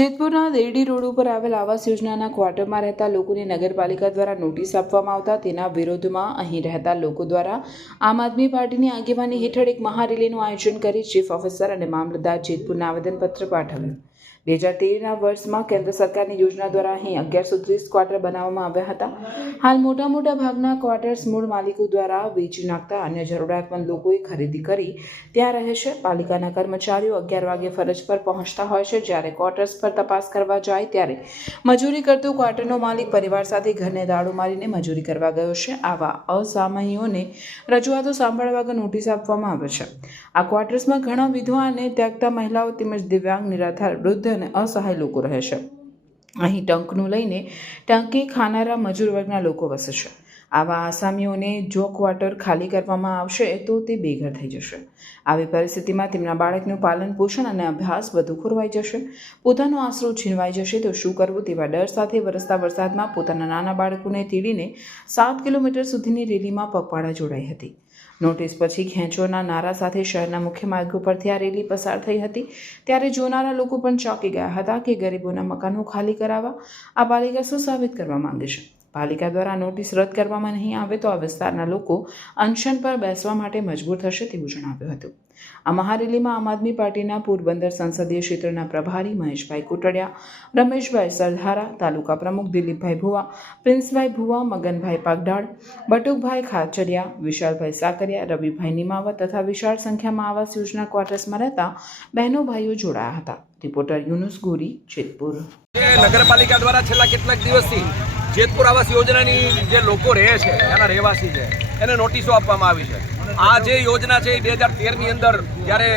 જેતપુરના Derdi road ઉપર આવેલ આવાસ યોજનાના ક્વાર્ટરમાં રહેતા લોકોને નગરપાલિકા દ્વારા નોટિસ આપવામાં આવતા તેના વિરોધમાં અહીં રહેતા લોકો દ્વારા આમ આદમી પાર્ટીની આગેવાની હેઠળ એક મહારેલીનું આયોજન કરી ચીફ ઓફિસર અને મામલતદાર જેતપુરને આવેદનપત્ર પાઠવ્યું. બે હજાર તેરના વર્ષમાં કેન્દ્ર સરકારની યોજના દ્વારા અહીં અગિયારસો ત્રીસ ક્વાર્ટર બનાવવામાં આવ્યા હતા. હાલ મોટા મોટા ભાગના ક્વાર્ટર્સ મૂળ માલિકો દ્વારા વેચી નાખતા અન્ય જરૂરિયાતમંદ લોકોએ ખરીદી કરી ત્યાં રહે છે. પાલિકાના કર્મચારીઓ અગિયાર વાગે ફરજ પર પહોંચતા હોય છે. જ્યારે ક્વાર્ટર્સ પર તપાસ કરવા જાય ત્યારે મજૂરી કરતો ક્વાર્ટરનો માલિક પરિવાર સાથે ઘરને દાડો મારીને મજૂરી કરવા ગયો છે. આવા અસામયીઓને રજૂઆતો સાંભળવા વગર નોટિસ આપવામાં આવે છે. આ ક્વાર્ટર્સમાં ઘણા વિધવા અને ત્યાગતા મહિલાઓ તેમજ દિવ્યાંગ, નિરાધાર, વૃદ્ધ અને અસહાય લોકો રહે છે. અહીં ટંકનું લઈને ટંકી ખાનારા મજૂર વર્ગના લોકો વસે છે. આવા આસામીઓને જો ક્વાર્ટર ખાલી કરવામાં આવશે તો તે બેઘર થઈ જશે. આવી પરિસ્થિતિમાં તેમના બાળકનું પાલન પોષણ અને અભ્યાસ વધુ ખોરવાઈ જશે. પોતાનો આશરો છીનવાઈ જશે તો શું કરવું તેવા ડર સાથે વરસતા વરસાદમાં પોતાના નાના બાળકોને તેડીને સાત કિલોમીટર સુધીની રેલીમાં પગપાળા જોડાઈ હતી. નોટિસ પછી ખેંચોના નારા સાથે શહેરના મુખ્ય માર્ગો પરથી આ રેલી પસાર થઈ હતી. ત્યારે જોનારા લોકો પણ ચોંકી ગયા હતા કે ગરીબોના મકાનો ખાલી કરાવવા આ પાલિકા શું સાબિત કરવા માંગે છે. પાલિકા દ્વારા નોટિસ રદ કરવામાં નહીં આવે તો આ વિસ્તારના લોકો અનશન પર બેસવા માટે મજબૂર થશે તેવું જણાવ્યું હતું. આ મહારેલીમાં આમ આદમી પાર્ટીના પોરબંદર સંસદીય ક્ષેત્રના પ્રભારી મહેશભાઈ કોટડિયા, રમેશભાઈ સરધારા, તાલુકા પ્રમુખ દિલીપભાઈ ભુવા, પ્રિન્સભાઈ ભુવા, મગનભાઈ પાગડાળ, બટુકભાઈ ખાચરિયા, વિશાલભાઈ સાકરિયા, રવિભાઈ નિમાવત તથા વિશાળ સંખ્યામાં આવાસ યોજના ક્વાર્ટર્સમાં રહેતા બહેનો ભાઈઓ જોડાયા હતા. રિપોર્ટર યુનુસ ગોરી, જેતપુર. નગરપાલિકા દ્વારા છેલ્લા કેટલાક દિવસથી જેતપુર આવાસ યોજનાની જે લોકો રહે છે, એના રહેવાસી છે. એને નોટિસો આપવામાં આવી છે. આ જે યોજના છે એ બે હજાર તેરની અંદર જ્યારે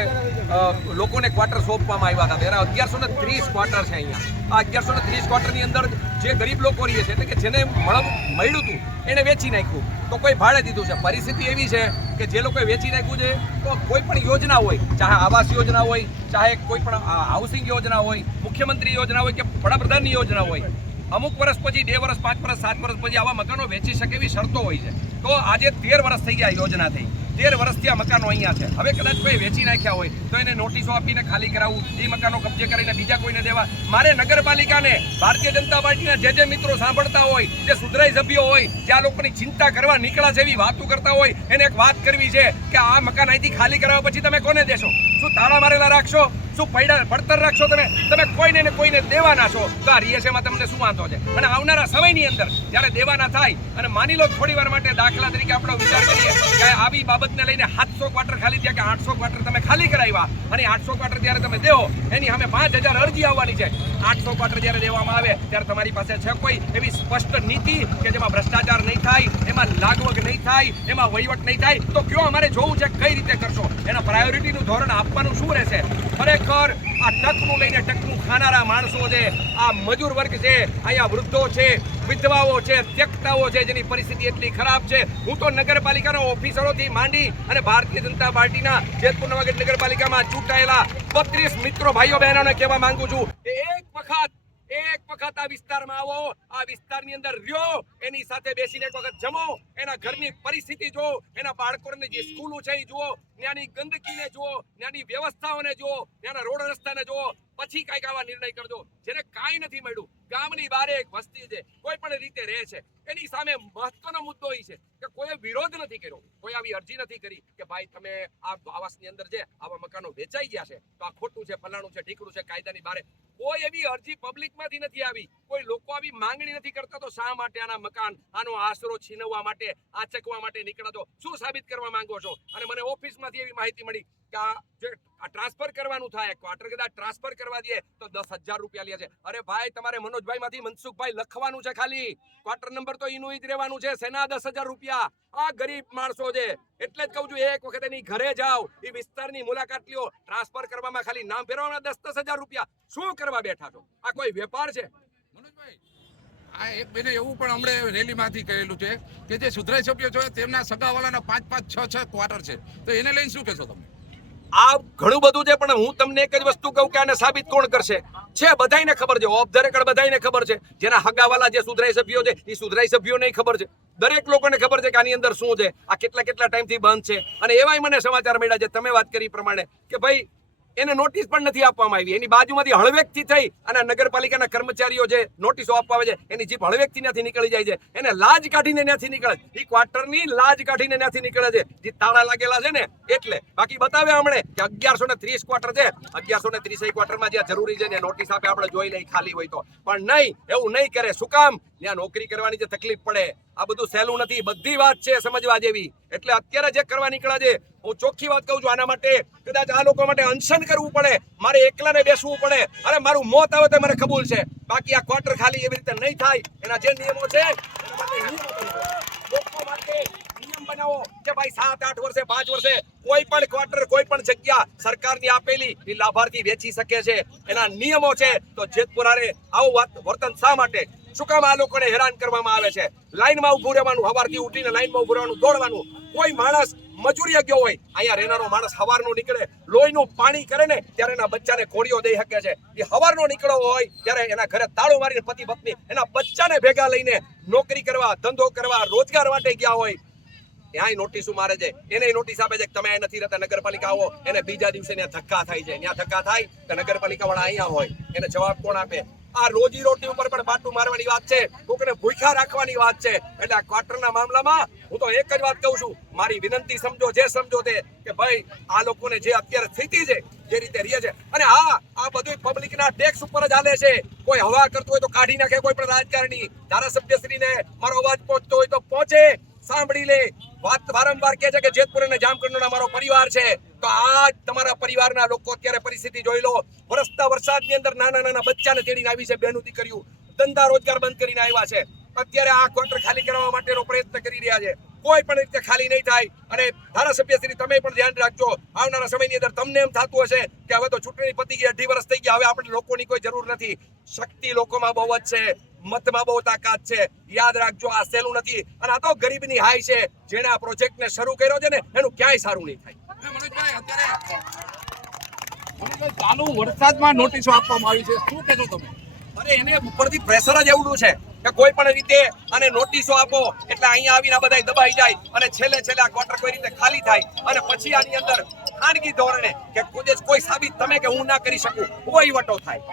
લોકોને ક્વાર્ટર સોંપવામાં આવ્યા હતા. ત્યારે અગિયારસો ને ત્રીસ ક્વાર્ટર છે અહીંયા. આ અગિયારસો ને ત્રીસ ક્વાર્ટરની અંદર જે ગરીબ લોકો રહે છે, એટલે કે જેને મળવું મળ્યું હતું, એને વેચી નાખ્યું. તો કોઈ ભાડે દીધું છે. પરિસ્થિતિ એવી છે કે જે લોકોએ વેચી નાખ્યું છે, તો કોઈ પણ યોજના હોય, ચાહે આવાસ યોજના હોય, ચાહે કોઈ પણ હાઉસિંગ યોજના હોય, મુખ્યમંત્રી યોજના હોય કે વડાપ્રધાનની યોજના હોય, અમુક વર્ષ પછી, બે વર્ષ, પાંચ વર્ષ, સાત વર્ષ પછી આવા મકાનો વેચી શકે એવી શરતો હોય છે. તો આજે તેર વર્ષ થઈ ગયા યોજના થઈ તેર વર્ષથી આ મકાનો અહીંયા છે. હવે કદાચ કોઈ વેચી નાખ્યા હોય, તો એને નોટિસો આપીને ખાલી કરાવવું એ મકાનો કબજે કરીને બીજા કોઈને દેવા. મારે નગરપાલિકાને ભારતીય જનતા પાર્ટીના જે જે મિત્રો સાંભળતા હોય, જે સુધરાઈ સભ્યો હોય, જે આ લોકોની ચિંતા કરવા નીકળ્યા છે એવી વાતો કરતા હોય, એને એક વાત કરવી છે કે આ મકાન અહીંથી ખાલી કરાવ્યા પછી તમે કોને દેશો? શું તાળા મારેલા રાખશો? શું પૈડા પડતર રાખશો તમે? તમે કોઈને ને કોઈને દેવાના છો. તો આ રીએસએમાં તમને શું વાંધો છે? અને આવનારા સમયની અંદર જ્યારે દેવાના થાય, અને માની લો થોડી વાર માટે દાખલા તરીકે આપણો વિચાર કરીએ, કે આવી બાબતને લઈને સાતસો ક્વાર્ટર ખાલી થયા કે આઠસો ક્વાર્ટર તમે ખાલી કરાવ્યા. અને આઠસો ક્વાર્ટર જ્યારે તમે દેવો, એની સામે પાંચ હજાર અરજી આવવાની છે. આઠસો ક્વાર્ટર જ્યારે દેવામાં આવે, ત્યારે તમારી પાસે છે કોઈ એવી સ્પષ્ટ નીતિ કે જેમાં ભ્રષ્ટાચાર નહીં થાય, એમાં લાગવગ નહીં થાય, એમાં વહીવટ નહીં થાય, તો કયો અમારે જોવું છે, કઈ રીતે કરશો? એના પ્રાયોરિટીનું ધોરણ આપવાનું શું રહેશે? ખરેખર આ ટકનું લઈને ટકનું ખાનારા માણસો છે, આ મજૂર વર્ગ છે, અહીંયા વૃદ્ધો છે, વિધવાઓ છે, ત્યક્તાઓ છે, જેની પરિસ્થિતિ એટલી ખરાબ છે. હું તો નગરપાલિકાના ઓફિસરોથી માંડી અને ભારતીય જનતા પાર્ટીના જેતપુર નવાગઢ નગરપાલિકામાં ચૂંટાયેલા બત્રીસ મિત્રો ભાઈઓ બહેનોને કહેવા માંગુ છું કે એક વખત એક વખત આ વિસ્તારમાં આવો. આ વિસ્તારની અંદર રહ્યો, એની સાથે બેસીને એક વખત જમો. એના ઘરની પરિસ્થિતિ જુઓ, એના બાળકોને જે સ્કૂલો છે એ જુઓ, ત્યાંની ગંદકીને જુઓ ત્યાંની વ્યવસ્થાઓને જુઓ, ત્યાંના રોડ રસ્તાને જુઓ, પછી કંઈક આવા નિર્ણય કરજો. જેને કાંઈ નથી મળ્યું, ગામની બારે એક વસ્તી છે, કોઈ પણ રીતે રહે છે. એની સામે મહત્વનો મુદ્દો એ છે કે કોઈ વિરોધ નથી કર્યો. કોઈ આવી અરજી નથી કરી કે ભાઈ તમે આ આવાસની અંદર છે આવા મકાનો વેચાઈ ગયા છે, તો આ ખોટું છે, ફલાણું છે ઢીકડું છે, કાયદાની બારે કોઈ એવી અરજી પબ્લિકમાંથી નથી આવી. કોઈ લોકો આવી માંગણી નથી કરતા તો શા માટે આના મકાન, આનો આશરો છીનવવા માટે, આચકવા માટે નીકળ્યા છો? શું સાબિત કરવા માંગો છો? અને મને ઓફિસમાંથી એવી માહિતી મળી ટ્રાન્સફર કરવાનું થાય ક્વાર્ટર કદાચ ટ્રાન્સફર કરવા દે તો દસ હજાર રૂપિયા લે છે. અરે ભાઈ, તમારે મનોજભાઈ માંથી મનસુખભાઈ લખવાનું છે ખાલી. ક્વાર્ટર નંબર તો એનું જ રહેવાનું છે, સેના દસ હજાર રૂપિયા. આ ગરીબ માણસો છે. એટલે જ કહું છું, એક વખત એની ઘરે જાઓ, એ વિસ્તારની મુલાકાત લ્યો. ટ્રાન્સફર કરવામાં ખાલી નામ ફેરવાના દસ દસ હજાર રૂપિયા. શું કરવા બેઠા છો? આ કોઈ વેપાર છે? મનોજભાઈ, આ એક બેને એવું પણ હમણે રેલીમાંથી કહેલું છે કે જે સુધરાઈ સભ્યો છે, તેમના સગાવાળાના પાંચ પાંચ છ છ ક્વાર્ટર છે. તો એને લઈને શું કહેશો તમે? આ ઘણું બધું છે, પણ હું તમને એક જ વસ્તુ કહું કે આને સાબિત કોણ કરશે? છે, બધાયને ખબર છે. ઓફ ધ રેકર્ડ બધાયને ખબર છે. જેના હગાવાલા જે સુધરાઈ સભ્યો છે એ સુધરાઈ સભ્યોને ખબર છે. દરેક લોકોને ખબર છે કે આની અંદર શું છે. આ કેટલા કેટલા ટાઈમથી બંધ છે. અને એવાય મને સમાચાર મળ્યા છે. તમે વાત કરી પ્રમાણે કે ભાઈ એને નોટિસ પણ નથી આપવામાં આવી. એની બાજુમાંથી હળવેકથી થઈ અને નગરપાલિકાના કર્મચારીઓ જે નોટિસો આપવા આવે છે, એની જીપ હળવેકથી ત્યાંથી નીકળી જાય છે. એને લાજ કાઢીને ત્યાંથી નીકળે છે. એ ક્વાર્ટરની લાજ કાઢીને ત્યાંથી નીકળે છે. જે તાળા લાગેલા છે ને, એટલે બાકી બતાવે હમણે કે અગિયારસો ને ત્રીસ ક્વાર્ટર છે. અગિયારસો ને ત્રીસ ક્વાર્ટરમાં જ્યાં જરૂરી છે ને નોટિસ આપે, આપણે જોઈ લઈ ખાલી હોય તો. પણ નહીં, એવું નહીં કરે, શું કામ? ત્યાં નોકરી કરવાની જે તકલીફ પડે. આ બધું સહેલું નથી. બધી વાત છે સમજવા જેવી. એટલે અત્યારે જે કરવા નીકળ્યા છે હું ચોખ્ખી વાત કહું છું આના માટે કદાચ આ લોકો માટે અનશન કરવું પડે, મારે એકલાને બેસવું પડે, અરે મારું મોત આવે તો મને કબૂલ છે. બાકી આ ક્વાર્ટર ખાલી એવી રીતે નહીં થાય. એના જે નિયમો છે નિયમો બનાવો. કે ભાઈ સાત, આઠ વર્ષે, પાંચ વર્ષે કોઈ પણ ક્વાર્ટર કોઈ પણ જગ્યા સરકારની આપેલી એ લાભાર્થી વેચી શકે છે. એના નિયમો છે. તો જેતપુર હારે આવું વર્તન શા માટે? શું કામ આ લોકોને હેરાન કરવામાં આવે છે? લાઈનમાં ઊભું રહેવાનું, હવારથી ઉઠીને લાઈનમાં ઉભું રહેવાનું, દોડવાનું. કોઈ માણસ મજૂરીએ ગયો હોય. અહીંયા રહેનારો માણસ સવારનો નીકળે, લોહીનું પાણી કરે ને, ત્યારે એના બચ્ચાને કોળીઓ દઈ શકે છે. એ હવારનો નીકળ્યો હોય, ત્યારે એના ઘરે તાળું મારીને પતિ પત્ની એના બચ્ચાને ભેગા લઈને નોકરી કરવા, ધંધો કરવા, રોજગાર માટે ગયા હોય. ત્યાંય નોટિસો મારે છે. એને નોટિસ આપે છે કે તમે નથી રહેતા, નગરપાલિકા આવો. એને બીજા દિવસે ત્યાં ધક્કા થાય છે. ત્યાં ધક્કા થાય, તો નગરપાલિકા વાળા અહીંયા હોય. એને જવાબ કોણ આપે? આ રોજી રોટી ઉપર પણ બાટું મારવાની વાત છે. કોકને ભૂખ્યા રાખવાની વાત છે. એટલે આ ક્વાર્ટરના મામલામાં હું તો એક જ વાત કહું છું. મારી વિનંતી સમજો, જે સમજો તે કે ભાઈ, આ લોકોને જે અત્યારે સ્થિતિ છે, જે રીતે રહે છે. અને હા, આ બધું પબ્લિકના ટેક્સ ઉપર જ હાલે છે. કોઈ હવા કરતું હોય તો કાઢી નાખે, કોઈ પણ રાજકારણી. ધારાસભ્યશ્રીને મારો અવાજ પહોંચતો હોય તો પહોંચે, સાંભળી લે. વાત વારંવાર કહે છે કે જેતપુર અને જામકંડોના મારો પરિવાર છે. તો આ તમારા પરિવારના લોકો અત્યારે પરિસ્થિતિ જોઈ લો. વરસતા વરસાદની અંદર નાના નાના બચ્ચાને તેડીને આવી છે બહેનું દીકરીઓ. ધંધા રોજગાર બંધ કરીને આવ્યા છે. અત્યારે આ ક્વાર્ટર ખાલી કરવા માટેનો પ્રયત્ન કરી રહ્યા છે. કોઈ પણ રીતે ખાલી નહીં થાય. અને ધારાસભ્ય શ્રી, તમે પણ ધ્યાન રાખજો. આવનારા સમયની અંદર તમને એમ થતું હશે કે હવે તો ચૂંટણી પતી ગઈ, અઢી વર્ષ થઈ ગયા. હવે આપણે લોકોની કોઈ જરૂર નથી. શક્તિ લોકોમાં બહુ જ છે. મતમાં બહુ તાકાત છે. યાદ રાખજો, આ સહેલું નથી. અને આ તો ગરીબની હાય છે. જેણે આ પ્રોજેક્ટને શરૂ કર્યો છે ને, એનું ક્યાંય સારું નહીં થાય અને મનોજભાઈ અત્યારે મનોજભાઈ એને ઉપરથી પ્રેશર જ એવડું છે કે કોઈ પણ રીતે અને નોટિસો આપો. એટલે અહીંયા આવીને બધા દબાઈ જાય અને છેલ્લે છેલ્લે આ કોઈ રીતે ખાલી થાય. અને પછી આની અંદર ખાનગી ધોરણે કે કુદેશ કોઈ સાબિત તમે કે હું ના કરી શકું વહીવટો થાય.